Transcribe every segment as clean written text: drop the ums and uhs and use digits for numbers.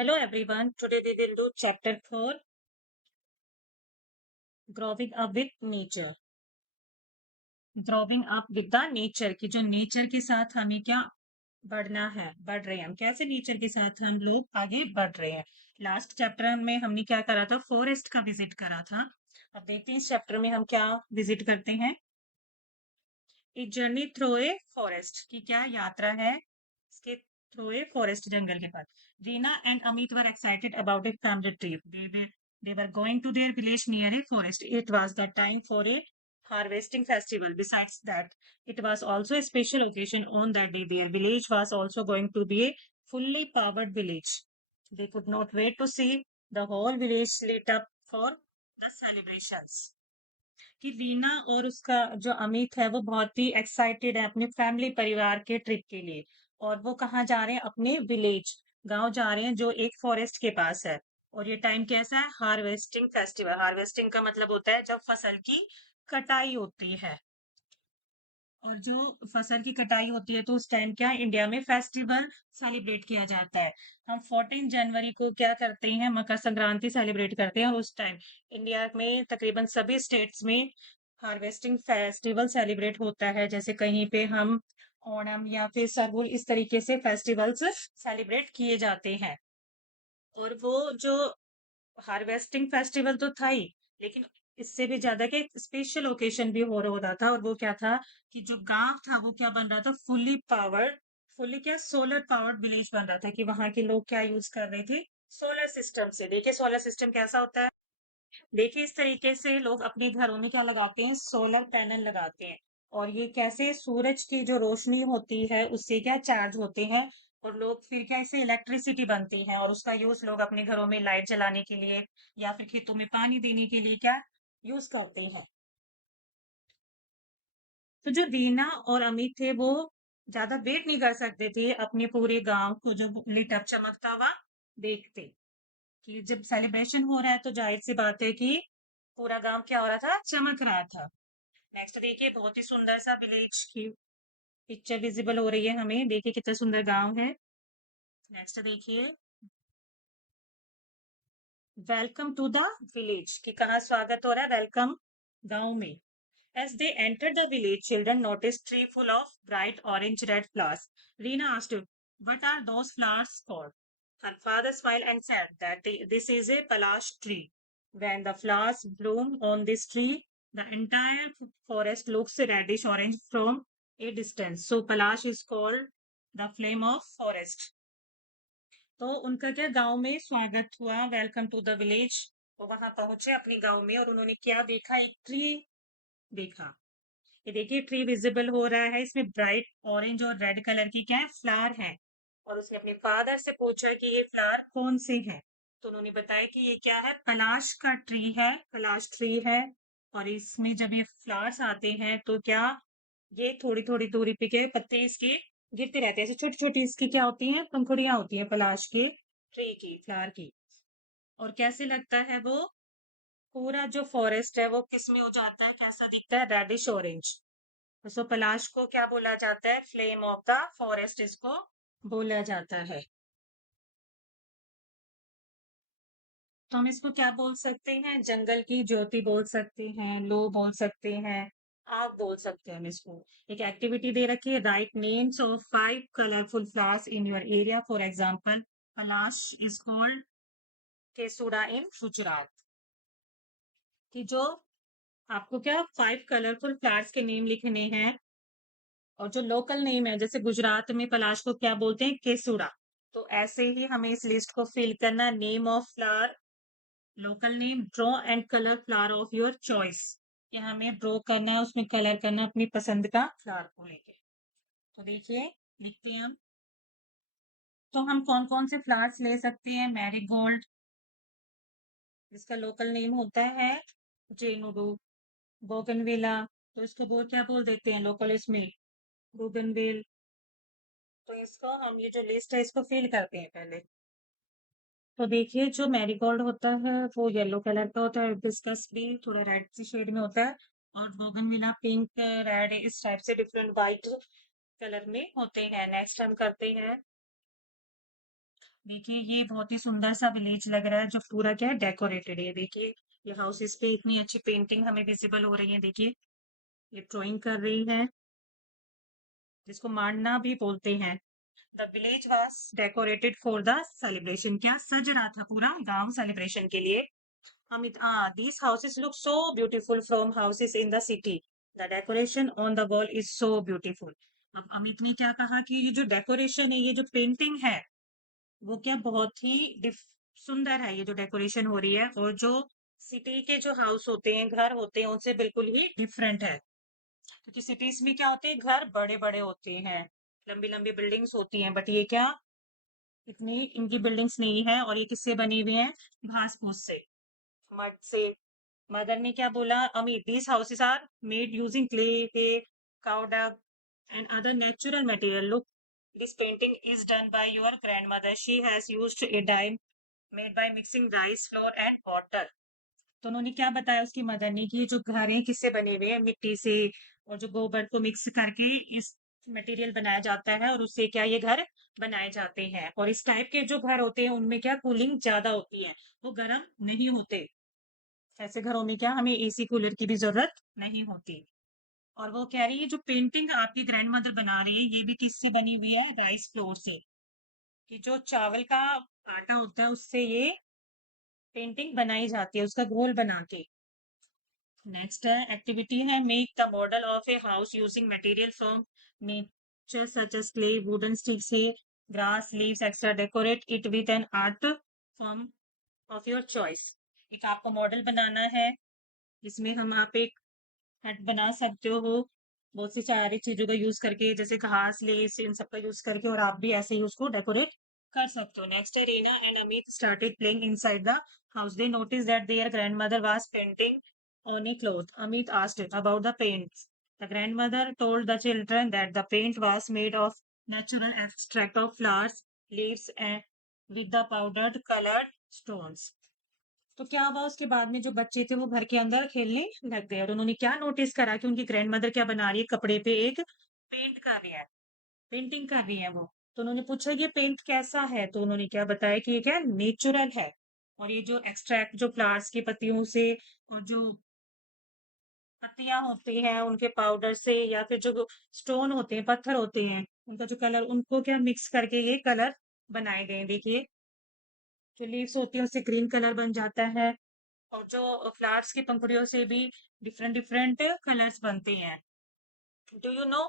Hello everyone. Today we will do chapter 4, Growing Up with Nature. Growing up with the nature कि जो nature के साथ हमें क्या बढ़ना है, बढ़ रहे हैं हम, कैसे नेचर के साथ हम लोग आगे बढ़ रहे हैं। लास्ट चैप्टर में हमने क्या करा था, फॉरेस्ट का विजिट करा था। अब देखते हैं इस चैप्टर में हम क्या विजिट करते हैं। A journey through a forest की क्या यात्रा है, इसके थ्रू ए फॉरेस्ट, जंगल के पास। Reena and Amit were excited about a family trip. They were going to their village near a forest. It was the time for a harvesting festival. Besides that, it was also a special occasion on that day. Their village was also going to be a fully powered village. They could not wait to see the whole village lit up for the celebrations. कि रीना और उसका जो अमित है वो बहुत ही excited है अपने family परिवार के ट्रिप के लिए। और वो कहाँ जा रहे हैं, अपने विलेज, गांव जा रहे हैं जो एक फॉरेस्ट के पास है। और ये टाइम कैसा है, हार्वेस्टिंग फेस्टिवल। हार्वेस्टिंग का मतलब होता है जब फसल की कटाई होती है। और जो फसल की कटाई होती है तो उस टाइम क्या इंडिया में फेस्टिवल सेलिब्रेट किया जाता है। हम 14 जनवरी को क्या करते हैं, मकर संक्रांति सेलिब्रेट करते हैं। और उस टाइम इंडिया में तकरीबन सभी स्टेट्स में हार्वेस्टिंग फेस्टिवल सेलिब्रेट होता है। जैसे कहीं पे हम ओणम या फिर सरहुल, इस तरीके से फेस्टिवल्स सेलिब्रेट किए जाते हैं। और वो जो हार्वेस्टिंग फेस्टिवल तो था ही, लेकिन इससे भी ज्यादा के स्पेशल ओकेशन भी हो रहा था। और वो क्या था कि जो गांव था वो क्या बन रहा था, फुल्ली पावर्ड, फुल्ली क्या सोलर पावर्ड विलेज बन रहा था। कि वहां के लोग क्या यूज कर रहे थे, सोलर सिस्टम से। देखिए सोलर सिस्टम कैसा होता है। देखिए इस तरीके से लोग अपने घरों में क्या लगाते हैं, सोलर पैनल लगाते हैं। और ये कैसे, सूरज की जो रोशनी होती है उससे क्या चार्ज होते हैं। और लोग फिर क्या, इससे इलेक्ट्रिसिटी बनती है और उसका यूज लोग अपने घरों में लाइट जलाने के लिए या फिर खेतों में पानी देने के लिए क्या यूज करते हैं। तो जो रीना और अमित थे वो ज्यादा वेट नहीं कर सकते थे अपने पूरे गांव को जो लिट अप चमकता हुआ देखते। कि जब सेलिब्रेशन हो रहा है तो जाहिर सी बात है कि पूरा गांव क्या हो रहा था, चमक रहा था। नेक्स्ट देखिए, बहुत ही सुंदर सा विलेज की पिक्चर विजिबल हो रही है हमें। देखिए कितना सुंदर गांव है। नेक्स्ट देखिए, वेलकम टू द विलेज, कि कहाँ स्वागत हो रहा है, वेलकम गांव में। As they entered the village, children noticed tree full of bright orange red flowers. Rina asked, "What are those flowers called?" Her father smiled and said that this is a palash tree. When the flowers bloom on this tree, the entire forest looks reddish orange from a distance. So palash is called the flame of forest. तो उनका क्या, गांव में स्वागत हुआ, welcome to the village. वो वहां पहुंचे अपने गांव में और उन्होंने क्या देखा, एक ट्री देखा। ये देखिए ट्री विजिबल हो रहा है, इसमें ब्राइट ऑरेंज और रेड कलर की क्या है, फ्लावर है। और उसने अपने फादर से पूछा कि ये फ्लावर कौन से हैं। तो उन्होंने बताया कि ये क्या है, पलाश का ट्री है, पलाश ट्री है। और इसमें जब ये फ्लावर्स आते हैं तो क्या, ये थोड़ी थोड़ी दूरी पे के पत्ते इसके गिरते रहते हैं। ऐसे छोटी छोटी इसकी क्या होती हैं, पंखुड़ियां होती हैं पलाश के ट्री की, फ्लावर की। और कैसे लगता है वो, पूरा जो फॉरेस्ट है वो किस में हो जाता है, कैसा दिखता है, रेडिश ऑरेंज। सो पलाश को क्या बोला जाता है, फ्लेम ऑफ द फॉरेस्ट इसको बोला जाता है। तो हम इसको क्या बोल सकते हैं, जंगल की ज्योति बोल सकते हैं, लो बोल सकते हैं, आग बोल सकते हैं हम इसको। एक एक्टिविटी दे रखी है, write names of 5 colourful flowers in your area. For example, palash is called केसुड़ा इन गुजरात। कि जो आपको क्या 5 कलरफुल फ्लावर्स के नेम लिखने हैं। और जो लोकल नेम है, जैसे गुजरात में पलाश को क्या बोलते हैं, केसुड़ा। तो ऐसे ही हमें इस लिस्ट को फिल करना, name of flower, local name, draw and colour flower of your choice. कि हमें ड्रॉ करना है, उसमें कलर करना अपनी पसंद का फ्लावर को लेके। तो देखिए लिखते हैं हम। तो हम कौन कौन से फ्लावर्स ले सकते हैं, मैरीगोल्ड, जिसका लोकल नेम होता है जेनुडू, बोगनविला, तो इसको क्या बोल देते हैं लोकल इसमें, बोगनविल। तो इसको हम, ये जो लिस्ट है इसको फिल करते हैं पहले। तो देखिए जो मैरीगोल्ड होता है वो येलो कलर का होता है, हिबिस्कस भी थोड़ा रेड सी शेड में होता है। और बोगनविला पिंक, रेड, इस टाइप से डिफरेंट वाइट कलर में होते हैं। नेक्स्ट हम करते हैं देखिए ये बहुत ही सुंदर सा विलेज लग रहा है जो पूरा क्या है डेकोरेटेड है। देखिए ये हाउसेस पे इतनी अच्छी पेंटिंग हमें विजिबल हो रही है। देखिए ये ड्राइंग कर रही है जिसको मांडना भी बोलते हैं। The village was decorated for the celebration, क्या सज रहा था पूरा गांव सेलिब्रेशन के लिए। Amit, these houses look so beautiful from houses in the city. The decoration on the wall is so beautiful. अब अमित ने क्या कहा कि ये जो डेकोरेशन है, ये जो पेंटिंग है, वो क्या बहुत ही सुंदर है। ये जो डेकोरेशन हो रही है और जो सिटी के जो हाउस होते हैं, घर होते हैं, उनसे बिल्कुल ही डिफरेंट है। क्योंकि सिटीज में क्या होते हैं, घर बड़े बड़े होते हैं, लंबी लंबी बिल्डिंग्स होती हैं, बट ये क्या इतनी इनकी बिल्डिंग्स नहीं है। और ये किससे बनी हुई है? घास फूस से, मड से। मदर ने क्या बोला? Amit, these houses are made using clay, hay, cow dung, and other natural material. Look, this painting is done by your grandmother. She has used a dye made by mixing rice flour and water. तो उन्होंने क्या बताया उसकी mother ने कि ये जो घर हैं किससे बने हुए हैं? मिट्टी से, और जो गोबर को मिक्स करके इस मटेरियल बनाया जाता है, और उससे क्या ये घर बनाए जाते हैं। और इस टाइप के जो घर होते हैं उनमें क्या कूलिंग ज्यादा होती है, वो गर्म नहीं होते। ऐसे घरों में क्या हमें एसी कूलर की भी जरूरत नहीं होती। और वो कह रही है जो पेंटिंग आपकी ग्रैंडमदर बना रही है ये भी किससे बनी हुई है? राइस फ्लोर से, कि जो चावल का आटा होता है उससे ये पेंटिंग बनाई जाती है, उसका घोल बना के। नेक्स्ट है एक्टिविटी है make the model of a house using material from nature such as clay, wooden sticks है, grass leaves extra, decorate it with an art form of your choice. एक आपको मॉडल बनाना है जिसमें हम आप एक हट बना सकते हो बहुत सी सारी चीजों का यूज करके, जैसे घास लेस इन सब का यूज करके, और आप भी ऐसे ही उसको डेकोरेट कर सकते हो। नेक्स्ट है Reena and Amit started playing inside the house, they notice that their grandmother was painting on a cloth. Amit asked about the paints. The grandmother told the children that the paint was made of natural extract of flowers, leaves, and with the powdered colored stones. तो क्या हुआ उसके बाद में जो बच्चे थे वो घर के अंदर खेलने लग गए, और उन्होंने क्या नोटिस करा कि उनकी ग्रैंडमदर क्या बना रही है, कपड़े पे एक पेंट कर रही है, पेंटिंग कर रही है वो। तो उन्होंने पूछा ये पेंट कैसा है, तो उन्होंने क्या बताया कि ये क्या नेचुरल है। और ये जो एक्सट्रैक्ट जो फ्लावर्स की पत्तियों से, और जो पत्तियां होती हैं उनके पाउडर से, या फिर जो स्टोन होते हैं, पत्थर होते हैं, उनका जो कलर, उनको क्या मिक्स करके ये कलर बनाए गए हैं। देखिए जो लीव्स होती है उससे ग्रीन कलर बन जाता है, और जो फ्लावर्स की पंखुड़ियों से भी डिफरेंट डिफरेंट कलर्स बनते हैं। Do you know?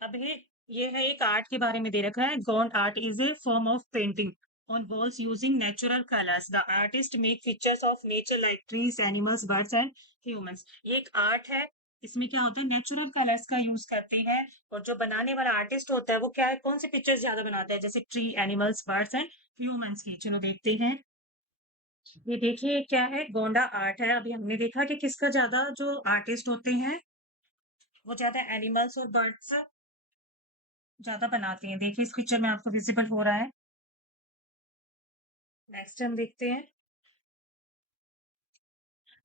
अभी ये है एक आर्ट के बारे में दे रखा है, gone art is a form of painting on walls using natural colours, the artist make pictures of nature like trees, animals, birds and humans. ये एक आर्ट है, इसमें क्या होता है नेचुरल कलर्स का यूज करते हैं। और जो बनाने वाला आर्टिस्ट होता है वो क्या है, कौन सी पिक्चर्स ज्यादा बनाता है, जैसे tree, animals, birds and humans की। चलो देखते हैं। ये देखिए क्या है, गोंडा आर्ट है। अभी हमने देखा कि किसका ज्यादा जो आर्टिस्ट होते हैं वो ज्यादा एनिमल्स और बर्ड्स ज्यादा बनाती हैं। देखिए इस पिक्चर में आपको विजिबल हो रहा है। नेक्स्ट हम देखते हैं।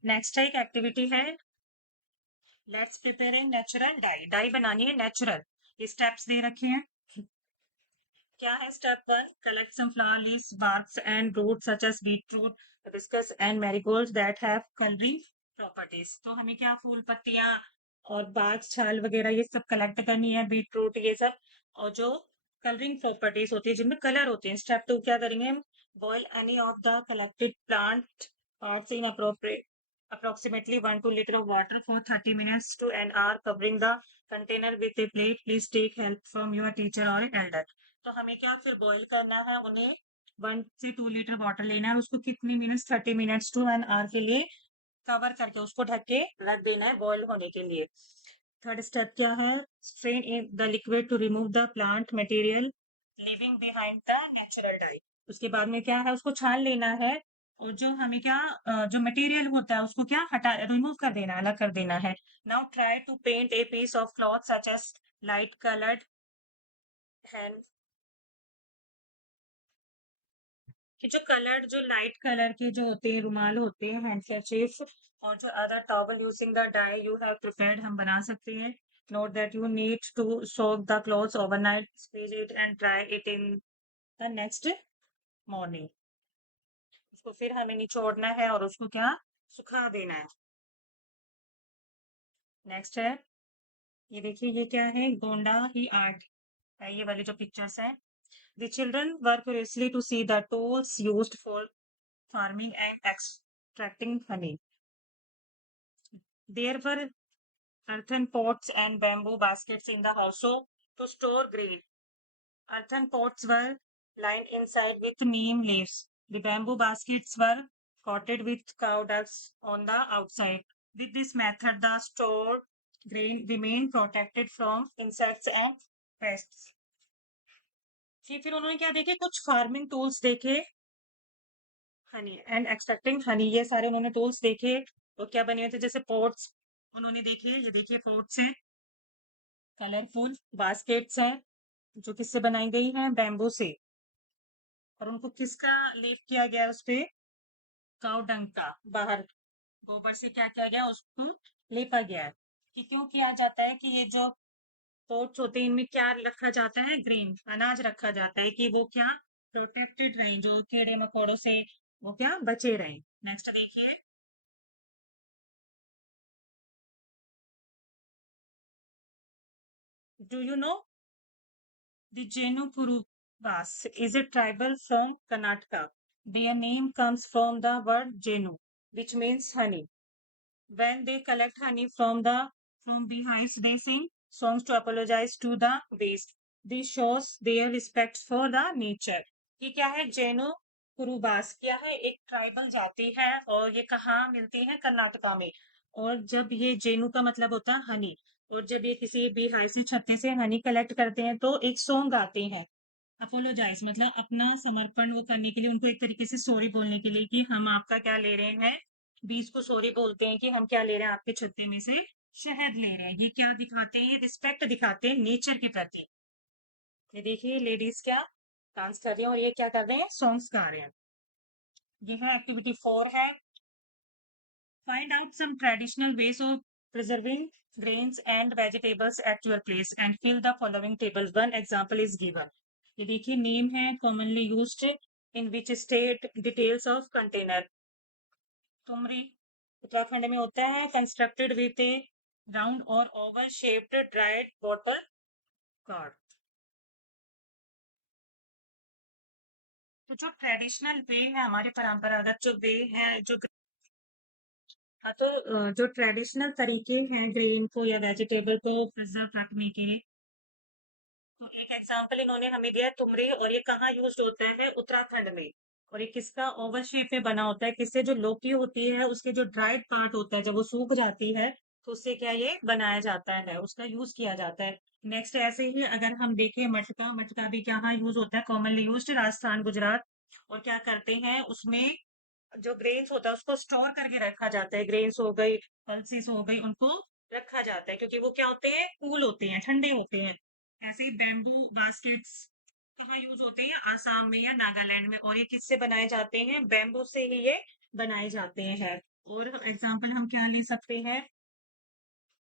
नेक्स्ट एक एक्टिविटी है, let's prepare a natural dye. Dye बनानी है नेचुरल। ये स्टेप्स दे रखे हैं। क्या है step one? Collect some flower leaves, barks and roots such as beetroot, hibiscus and marigolds that have coloring properties. तो हमें क्या फूल पत्तियां और bark, छाल वगैरह ये सब कलेक्ट करनी है, बीटरूट ये सब, और जो कलरिंग प्रॉपर्टीज होती है जिनमें कलर होते हैं। स्टेप टू क्या करेंगे हम? Boil any of the collected plant parts in appropriate approximately 1 to liter of water for 30 minutes to an hour, covering the container with a plate. Please take help from your teacher or elder. तो हमें क्या फिर boil करना है उन्हें, 1 से 2 litre water लेना है और उसको कितनी minutes, 30 minutes to an hour के लिए कवर करके उसको ढक के रख देना है बॉईल होने के लिए। थर्ड स्टेप क्या है? Strain in the liquid to remove the plant material living behind the natural dye. उसके बाद में क्या है, उसको छान लेना है, और जो हमें क्या जो मटेरियल होता है उसको क्या हटा, रिमूव कर देना, अलग कर देना है। Now try to paint a piece of cloth such as light coloured hand, कि जो कलर, जो लाइट कलर के जो होते हैं रुमाल होते हैं, हैंडकरचीफ, और जो other towel using the dye you have prepared, हम बना सकते हैं। Note that you need to soak the cloths overnight, squeeze it and dry it in the next morning. उसको फिर हमें निचोड़ना है और उसको क्या सुखा देना है। नेक्स्ट है, ये देखिए ये क्या है, गोंडा ही आर्ट है, ये वाली जो पिक्चर्स है। The children work curiously to see the tools used for farming and extracting honey. There were earthen pots and bamboo baskets in the household to store grain. Earthen pots were lined inside with neem leaves. The bamboo baskets were coated with cow dust on the outside. With this method, the stored grain remained protected from insects and pests. फिर उन्होंने क्या देखे, कुछ farming tools देखे, honey and extracting Honey, ये सारे उन्होंने tools देखे। और क्या बने हुए थे, जैसे पोर्ट्स उन्होंने देखे, ये देखिए पोर्ट्स हैं, कलरफुल बास्केट्स हैं जो किससे बनाई गई हैं, बैम्बू से। और उनको किसका लेप किया गया है उस पे, काउ डंग का, बाहर गोबर से क्या किया गया, उसको लेपा गया है। कि क्यों किया जाता है, कि ये जो पोर्ट्स होते हैं इनमें क्या रखा जाता है, ग्रेन अनाज रखा जाता है, कि वो क्या प्रोटेक्टेड रहें, जो कीड़े मकोड़ों से वो क्या बचे रहें। नेक्स्ट देखिए, do you know the Jenu Kurubas is a tribal from Karnataka. Their name comes from the word Jenu, which means honey. When they collect honey from beehives, they sing songs to apologize to the beast. This shows their respect for the nature. ये क्या है, जेनो कुरुबास क्या है, एक tribal जाति है और ये कहाँ मिलती है, कर्नाटका में। और जब ये जेनु का मतलब होता है हनी, और जब ये किसी बीहाइव से छत्ते से हनी कलेक्ट करते हैं तो एक सॉन्ग गाते हैं, अपोलोजाइज मतलब अपना समर्पण वो करने के लिए, उनको एक तरीके से सॉरी बोलने के लिए कि हम आपका क्या ले रहे हैं, बीज को सॉरी बोलते हैं कि हम क्या ले रहे हैं, आपके छत्ते में से शहद ले रहे हैं। ये क्या दिखाते हैं, ये रिस्पेक्ट दिखाते हैं नेचर के प्रति। ये देखिए लेडीज क्या डांस कर रही हैं और ये क्या कर रहे हैं, सॉन्ग्स गा रहे हैं। ये है एक्टिविटी 4 है, find out some traditional ways of preserving grains and vegetables at your place and fill the following table. One example is given. ये देखिए नेम है, commonly used in which state, details of container. तुमरी Uttarakhand में होता है, constructed with A round और Oval shaped dried bottle card. तो जो traditional way है, हमारे परंपरागत जो वे है, जो हाँ, तो जो ट्रेडिशनल तरीके हैं ग्रेन को या वेजिटेबल को प्रिजर्व रखने के, तो एक एग्जांपल इन्होंने हमें दिया है तुमरे, और ये कहाँ यूज होता है, उत्तराखंड में। और ये किसका ओवल शेप में बना होता है, किससे, जो लौकी होती है उसके जो ड्राइड पार्ट होता है जब वो सूख जाती है तो उससे क्या ये बनाया जाता है, उसका यूज किया जाता है। नेक्स्ट ऐसे ही अगर हम देखें मटका, मटका भी कहाँ यूज होता है, कॉमनली यूज राजस्थान गुजरात। और क्या करते हैं उसमें, जो ग्रेन्स होता है उसको स्टोर करके रखा जाता है, ग्रेन्स हो गई, पल्सेस हो गई, उनको रखा जाता है क्योंकि वो क्या होते हैं, कूल होते हैं, ठंडे होते हैं। ऐसे ही बैम्बू बास्केट्स कहाँ यूज होते हैं, आसाम में या नागालैंड में, और ये किससे बनाए जाते हैं, बैम्बू से ही ये बनाए जाते हैं। और एग्जाम्पल हम क्या ले सकते हैं,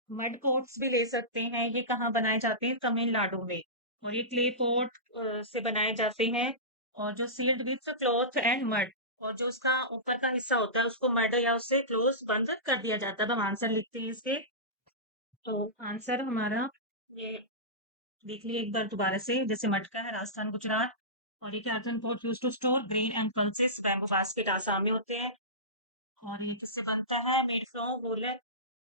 मड पॉट्स भी ले सकते हैं, ये कहाँ बनाए जाते हैं, तमिलनाडु में। और ये क्ले पॉट से बनाए जाते हैं, और जो sealed with cloth and mud, और जो उसका ऊपर का हिस्सा होता है उसको मड या उससे क्लोज बंद कर दिया जाता है। अब हम आंसर लिखते हैं इसके, तो आंसर हमारा ये देख लिए एक बार दोबारा से, जैसे मटका है राजस्थान गुजरात, और ये क्या pot use to store grain and pulses, bamboo basket Assam में होते हैं। और ये किससे बनता है, made from woollen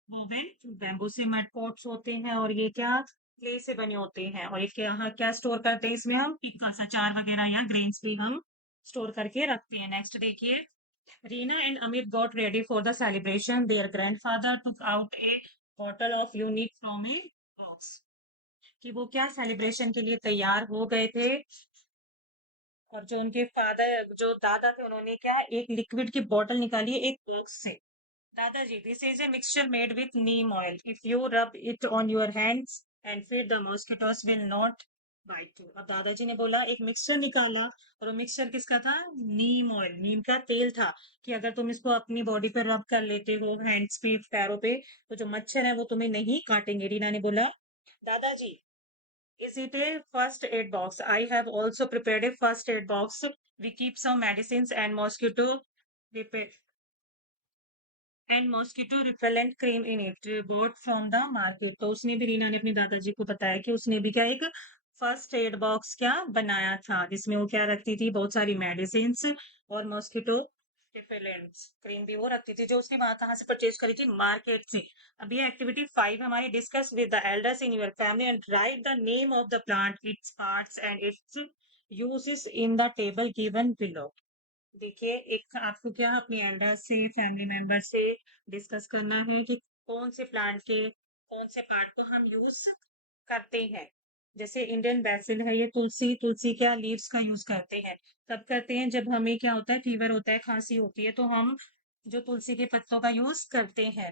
woven, bamboo से मड पॉट्स होते हैं, और ये क्या क्ले से बने होते हैं। और ये क्या, यहाँ क्या स्टोर करते हैं, इसमें हम पिकल्स अचार वगैरह या ग्रेन्स भी हम स्टोर करके रखते हैं। नेक्स्ट देखिए, Reena and Amit got ready for the celebration, their grandfather took out a bottle of unique from a box. कि वो क्या सेलिब्रेशन के लिए तैयार हो गए थे, और जो उनके फादर, जो दादा थे, उन्होंने क्या एक लिक्विड की बोतल निकाली एक बॉक्स से। दादाजी, this is a mixture made with neem oil, if you rub it on your hands and feed the mosquitoes will not bite you. अब दादाजी ने बोला एक मिक्सचर निकाला, और वो मिक्सचर किसका था, नीम ऑयल, नीम का तेल था, कि अगर तुम इसको अपनी बॉडी पे रब कर लेते हो, हैंड्स पे, पैरों पे, तो जो मच्छर है वो तुम्हें नहीं काटेंगे। रीना ने बोला दादाजी, Is it a first aid box? I have also prepared a first aid box. We keep some medicines and mosquito repellent cream in it, bought from the market. तो उसने भी, रीना ने अपने दादाजी को बताया कि उसने भी क्या एक फर्स्ट एड बॉक्स क्या बनाया था, जिसमें वो क्या रखती थी, बहुत सारी मेडिसिन और मॉस्किटो रिपेलेंट्स क्रीम भी वो रखती थी, जो उसने वहां कहाँ से परचेज करी थी, मार्केट से। अब ये एक्टिविटी 5 हमारी, discuss with the elders in your family and right the name of the plant, its parts and it's uses in the table given below. देखिए, एक आपको क्या अपने एल्डर से, फैमिली मेंबर से डिस्कस करना है कि कौन से प्लांट के कौन से पार्ट को हम यूज करते हैं। जैसे इंडियन बेसिल है, ये तुलसी, तुलसी क्या लीव्स का यूज करते हैं। कब करते हैं, जब हमें क्या होता है, फीवर होता है, खांसी होती है, तो हम जो तुलसी के पत्तों का यूज करते हैं।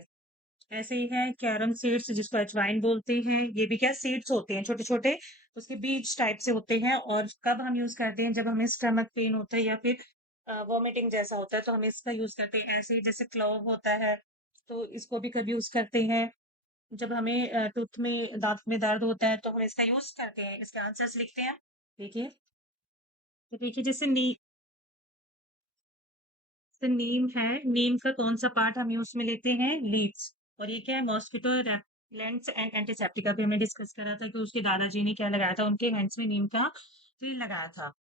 ऐसे ही है कैरम सीड्स, जिसको अजवाइन बोलते हैं, ये भी क्या सीड्स होते हैं, छोटे छोटे, उसके बीज टाइप से होते हैं। और कब हम यूज करते हैं, जब हमें स्टमक पेन होता है या फिर वॉमिटिंग जैसा होता है, तो हम इसका यूज करते हैं। ऐसे ही जैसे क्लोव होता है, तो इसको भी कभी यूज करते हैं। जब हमें टूथ में, दांत में दर्द होता है, तो हम इसका यूज करते हैं। इसके आंसर्स लिखते हैं। देखिए, तो देखिए जैसे तो नीम है, नीम का कौन सा पार्ट हम यूज में लेते हैं, लीव्स। और ये क्या है, मॉस्किटो रेपेलेंट्स एंड एंटीसेप्टिक, अभी हमने डिस्कस करा था कि उसके दादाजी ने क्या लगाया था, उनके हैंड्स में नीम का तेल लगाया था।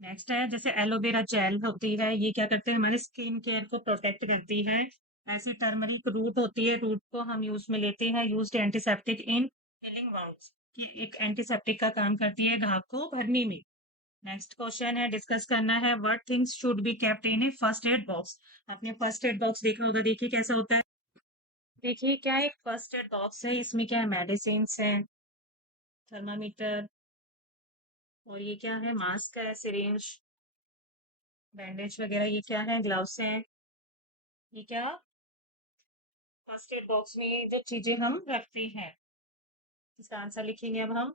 नेक्स्ट है जैसे एलोवेरा जेल होती है, ये क्या करते हैं, हमारे स्किन केयर को प्रोटेक्ट करती है। ऐसी टर्मरिक रूट होती है, रूट को हम यूज में लेते हैं, यूज्ड एंटीसेप्टिक इन हीलिंग वाउंड्स, कि एक एंटीसेप्टिक का काम करती है घाव को भरने में। नेक्स्ट क्वेश्चन है, डिस्कस करना है, what things should be kept in A first aid box. आपने फर्स्ट एड बॉक्स देखा होगा, देखिए कैसा होता है। देखिए क्या एक फर्स्ट एड बॉक्स है, इसमें क्या है, मेडिसिन है, थर्मामीटर, और ये क्या है, मास्क है, सिरिंज, बैंडेज वगैरह, ये क्या है, ग्लव्स हैं। ये क्या फर्स्ट एड बॉक्स में जो चीजें हम रखते हैं, इसका आंसर लिखेंगे अब हम।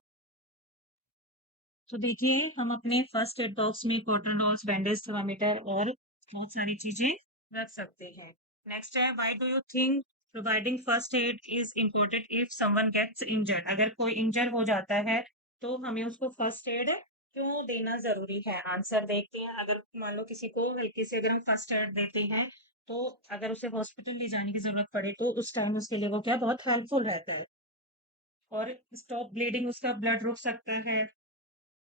तो देखिए, हम अपने फर्स्ट एड बॉक्स में कॉटन रॉल्स, बैंडेज, थर्मामीटर और बहुत सारी चीजें रख सकते हैं। नेक्स्ट है, why do you think providing first aid is important if someone gets injured. अगर कोई इंजर हो जाता है, तो हमें उसको फर्स्ट एड क्यों देना जरूरी है। आंसर देखते हैं। अगर मान लो किसी को हल्की से अगर हम फर्स्ट एड देते हैं, तो अगर उसे हॉस्पिटल ले जाने की जरूरत पड़े, तो उस टाइम उसके लिए वो क्या बहुत हेल्पफुल रहता है। और स्टॉप ब्लीडिंग, उसका ब्लड रुक सकता है।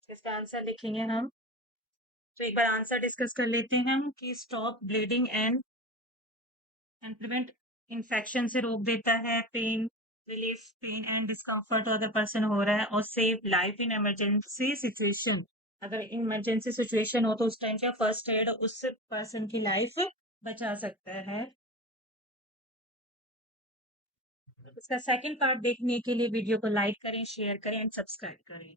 इसका आंसर लिखेंगे हम। तो एक बार आंसर डिस्कस कर लेते हैं हम, कि stop bleeding and prevent infection से रोक देता है, pain relief, pain and discomfort अगर पर्सन हो रहा है, और save life in emergency situation. अगर इमरजेंसी सिचुएशन हो, तो उस टाइम क्या फर्स्ट एड उस पर्सन की लाइफ बचा सकता है। इसका सेकंड पार्ट देखने के लिए वीडियो को लाइक करें, शेयर करें एंड सब्सक्राइब करें।